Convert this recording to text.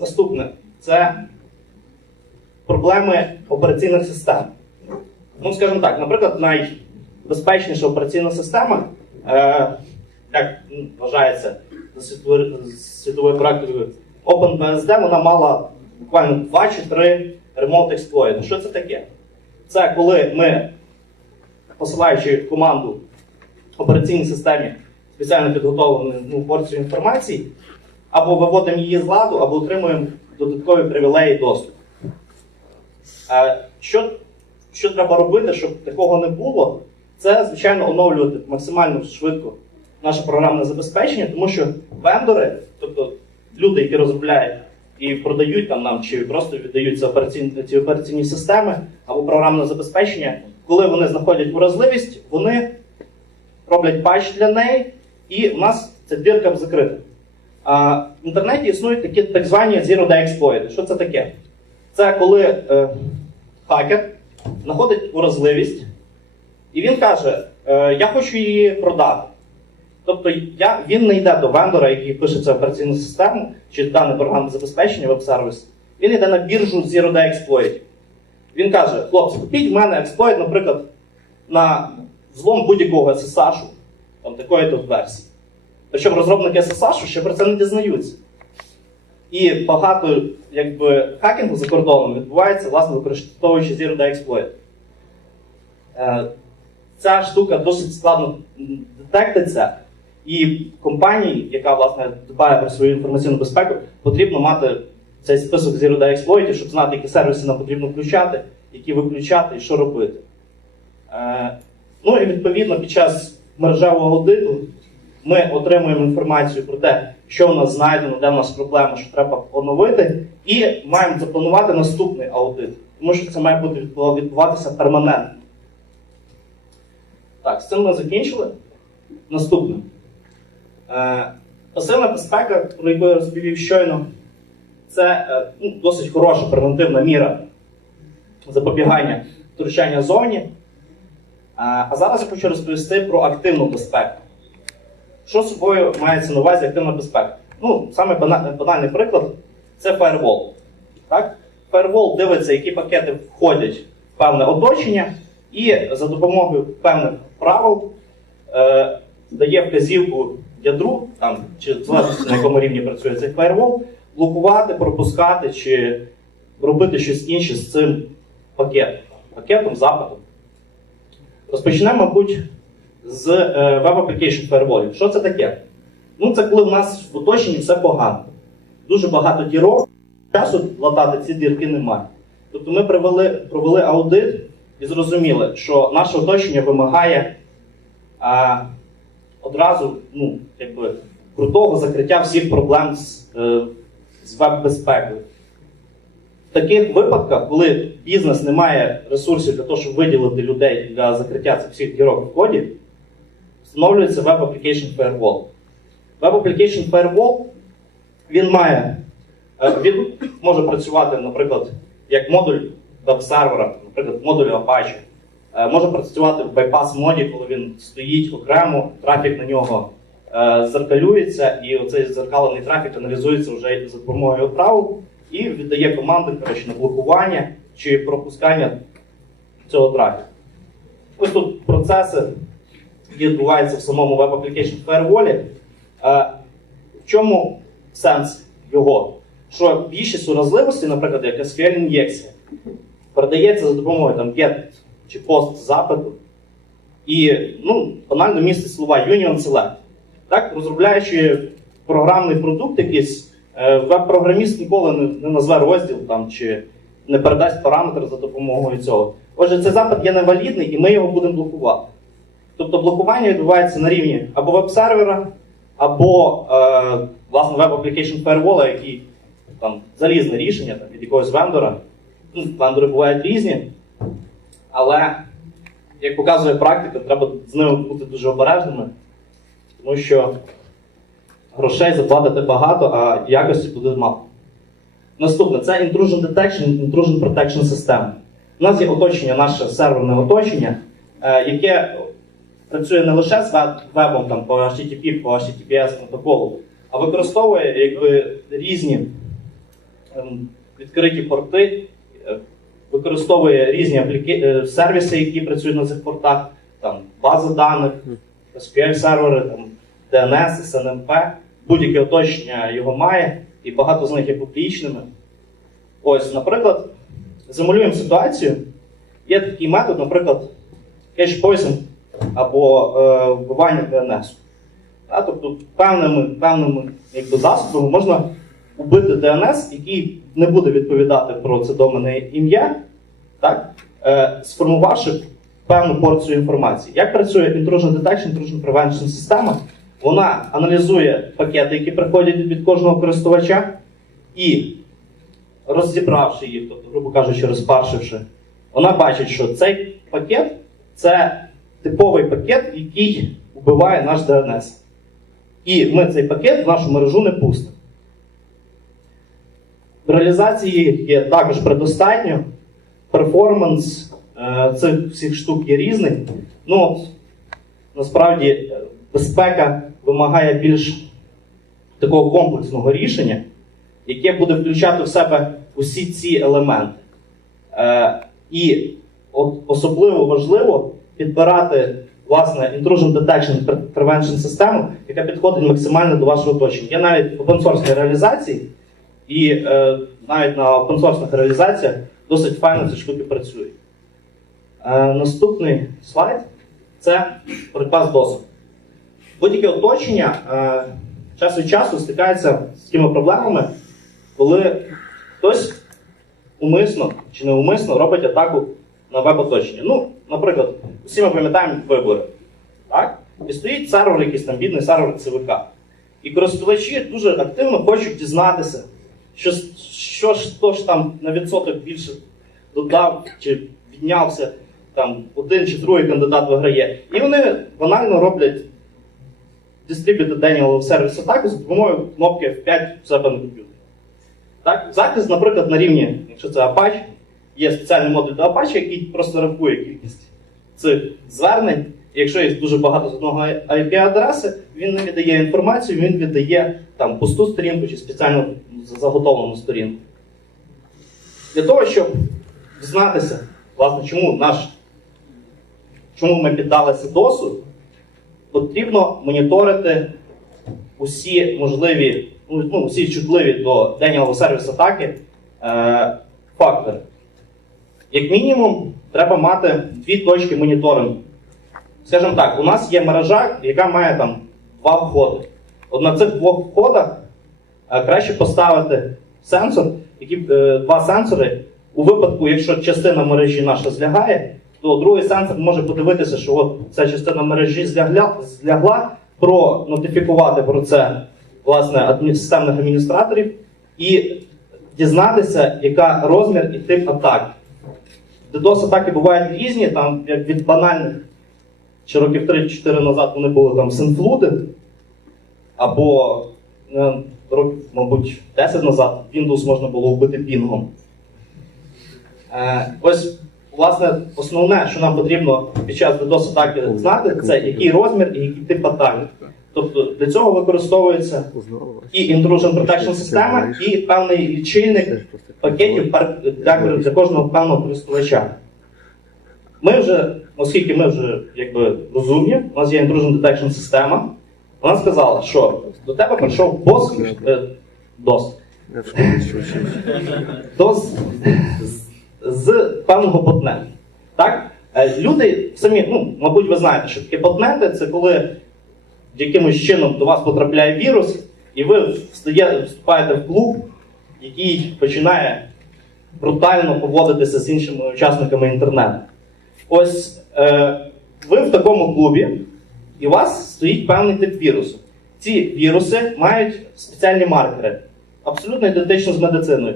Наступне це проблеми операційних систем. Ну, скажімо так, наприклад, найбезпечніша операційна система, е, як вважається за світовою, практикою, OpenBSD, вона мала буквально 2 чи 3 remote exploit. Що це таке? Це коли ми, посилаючи команду операційній системі спеціально підготовлену ну, порцію інформації, або виводимо її з ладу, або отримуємо додаткові привілеї доступу. Що, що треба робити, щоб такого не було? Це, звичайно, оновлювати максимально швидко наше програмне забезпечення, тому що вендори, тобто люди, які розробляють і продають там нам, чи просто віддають ці операційні, ці операційні системи або програмне забезпечення, коли вони знаходять вразливість, вони роблять патч для неї, і в нас ця дірка закрита. В інтернеті існують такі так звані Zero Day Exploit. Що це таке? Це коли е, хакер знаходить уразливість, і він каже: е, Я хочу її продати. Тобто я, він не йде до вендора, який пише цю операційну систему чи дане програмне забезпечення веб-сервіс. Він йде на біржу Zero Day Exploit. Він каже: хлопці, купіть в мене експлойт, наприклад, на взлом будь-якого SSH, там такої тут версії. Причому розробники SSH ще про це не дізнаються. І багато якби, хакінгу за кордоном відбувається, власне, використовуючи Zero Day Exploit. Е, Ця штука досить складно детектиться, і компанії, яка власне дбає про свою інформаційну безпеку, потрібно мати цей список Zero Day Exploit, щоб знати, які сервіси нам потрібно включати, які виключати і що робити. Е, Ну і відповідно під час мережевого аудиту ми отримуємо інформацію про те, що у нас знайдено, де у нас проблема, що треба оновити, і маємо запланувати наступний аудит, тому що це має бути відбуватися перманентно. Так, з цим ми закінчили. Наступне. Е, пасивна безпека, про яку я розповів щойно, це е, ну, досить хороша превентивна міра запобігання втручання зовні. А а зараз я хочу розповісти про активну безпеку. Що собою мається на увазі активна безпека? Ну, саме банальний приклад це firewall. Так? Firewall дивиться, які пакети входять в певне оточення, і за допомогою певних правил е, дає вказівку ядру, там, чи залежно на якому рівні працює цей firewall, блокувати, пропускати чи робити щось інше з цим пакетом, пакетом, запитом. Розпочнемо, мабуть, з е, Web Application Firewall. Що це таке? Ну, це коли в нас в оточенні все погано. Дуже багато дірок, часу латати ці дірки немає. Тобто ми провели, провели аудит і зрозуміли, що наше оточення вимагає а, одразу ну, якби, крутого закриття всіх проблем з, е, з веб-безпекою. В таких випадках, коли бізнес не має ресурсів для того, щоб виділити людей для закриття цих всіх дірок в коді, встановлюється Web Application Firewall. Web Application Firewall він має, е, він може працювати, наприклад, як модуль веб-сервера, наприклад, модуль Apache. Е, Може працювати в bypass моді, коли він стоїть окремо, трафік на нього е, зеркалюється, і оцей зеркалений трафік аналізується вже за допомогою правил і віддає команди коротше, на блокування чи пропускання цього трафіку. Ось тут процеси, які відбуваються в самому Web Application Firewall. Е, В чому сенс його? Що більшість уразливостей, наприклад, як SQL ін'єкція, передається за допомогою там, get чи post запиту, і ну, банально містить слова Union Select. Так, розробляючи програмний продукт якийсь, е, веб-програміст ніколи не назве розділ там, чи не передасть параметр за допомогою цього. Отже, цей запит є невалідний і ми його будемо блокувати. Тобто блокування відбувається на рівні або веб-сервера, або е, власне Web Application Firewall, який там залізне рішення там, від якогось вендора. Ну, вендори бувають різні, але, як показує практика, треба з ними бути дуже обережними, тому що грошей заплатите багато, а якості буде мало. Наступне це Intrusion Detection, Intrusion Protection System. У нас є оточення, наше серверне оточення, е, яке працює не лише з вебом там, по HTTP, по HTTPS протоколу, а використовує якби, різні ем, відкриті порти, е, використовує різні апліки... е, сервіси, які працюють на цих портах, там бази даних, SQL сервери, там, DNS, SNMP, будь-яке оточення його має, і багато з них є публічними. Ось, наприклад, замалюємо ситуацію. Є такий метод, наприклад, poison або е, вбивання DNS. А, тобто певними, певними якби, засобами можна убити DNS, який не буде відповідати про це доменне ім'я, так? Е, сформувавши певну порцію інформації. Як працює Intrusion Detection, Intrusion Prevention система? Вона аналізує пакети, які приходять від кожного користувача, і розібравши їх, тобто, грубо кажучи, розпаршивши, вона бачить, що цей пакет це типовий пакет, який вбиває наш DNS. І ми цей пакет в нашу мережу не пустимо. Реалізації є також предостатньо. Перформанс е, цих всіх штук є різний. Ну, насправді, е, безпека вимагає більш такого комплексного рішення, яке буде включати в себе усі ці елементи. Е, і особливо важливо підбирати власне intrusion detection prevention систему, яка підходить максимально до вашого оточення. Є навіть open-source реалізації, і е, навіть на open-source реалізаціях досить файно ці штуки працюють. Е, наступний слайд це боротьба з. Будь-яке оточення е, час від часу стикається з такими проблемами, коли хтось умисно чи неумисно робить атаку на веб-оточення. Ну, наприклад, всі ми пам'ятаємо вибори. Так? І стоїть сервер, якийсь там бідний сервер ЦВК. І користувачі дуже активно хочуть дізнатися, що, що ж хто ж там на відсоток більше додав чи піднявся там один чи другий кандидат виграє. І вони банально роблять Distributed Daniel Service атаку за допомогою кнопки F5 в себе на комп'ютері. Захист, наприклад, на рівні, якщо це Apache, є спеціальний модуль до Apache, який просто рахує кількість цих звернень. І Якщо є дуже багато з одного IP-адреси, він не віддає інформацію, він віддає там пусту сторінку чи спеціально заготовлену сторінку. Для того, щоб дізнатися, власне, чому наш, чому ми піддалися досу, потрібно моніторити усі можливі, ну, ну, всі чутливі до Daniel сервіс атаки е, фактори. Як мінімум, треба мати дві точки моніторингу. Скажімо так, у нас є мережа, яка має там два входи. От на цих двох входах е, краще поставити сенсор, які, е, два сенсори. У випадку, якщо частина мережі наша злягає, то другий сенсор може подивитися, що от ця частина мережі злягла, злягла пронотифікувати про це власне системних адміністраторів і дізнатися, яка розмір і тип атаки. DDoS атаки бувають різні, там як від банальних, чи років 3-4 назад вони були там синфлуди, або е, років, мабуть, 10 назад Windows можна було вбити пінгом. Е, ось, власне, основне, що нам потрібно під час DDoS атаки знати, це який розмір і який тип атаки. Тобто для цього використовується і intrusion protection система, і певний лічильник пакетів для, для кожного певного користувача. Ми вже, оскільки ми вже якби розумні, у нас є intrusion detection система, вона сказала, що до тебе прийшов бос, DOS з, з певного ботнету. Так? Е, Люди самі, ну, мабуть, ви знаєте, що таке ботнети це коли якимось чином до вас потрапляє вірус, і ви вступаєте в клуб, який починає брутально поводитися з іншими учасниками інтернету. Ось е, ви в такому клубі, і у вас стоїть певний тип вірусу. Ці віруси мають спеціальні маркери, абсолютно ідентично з медициною.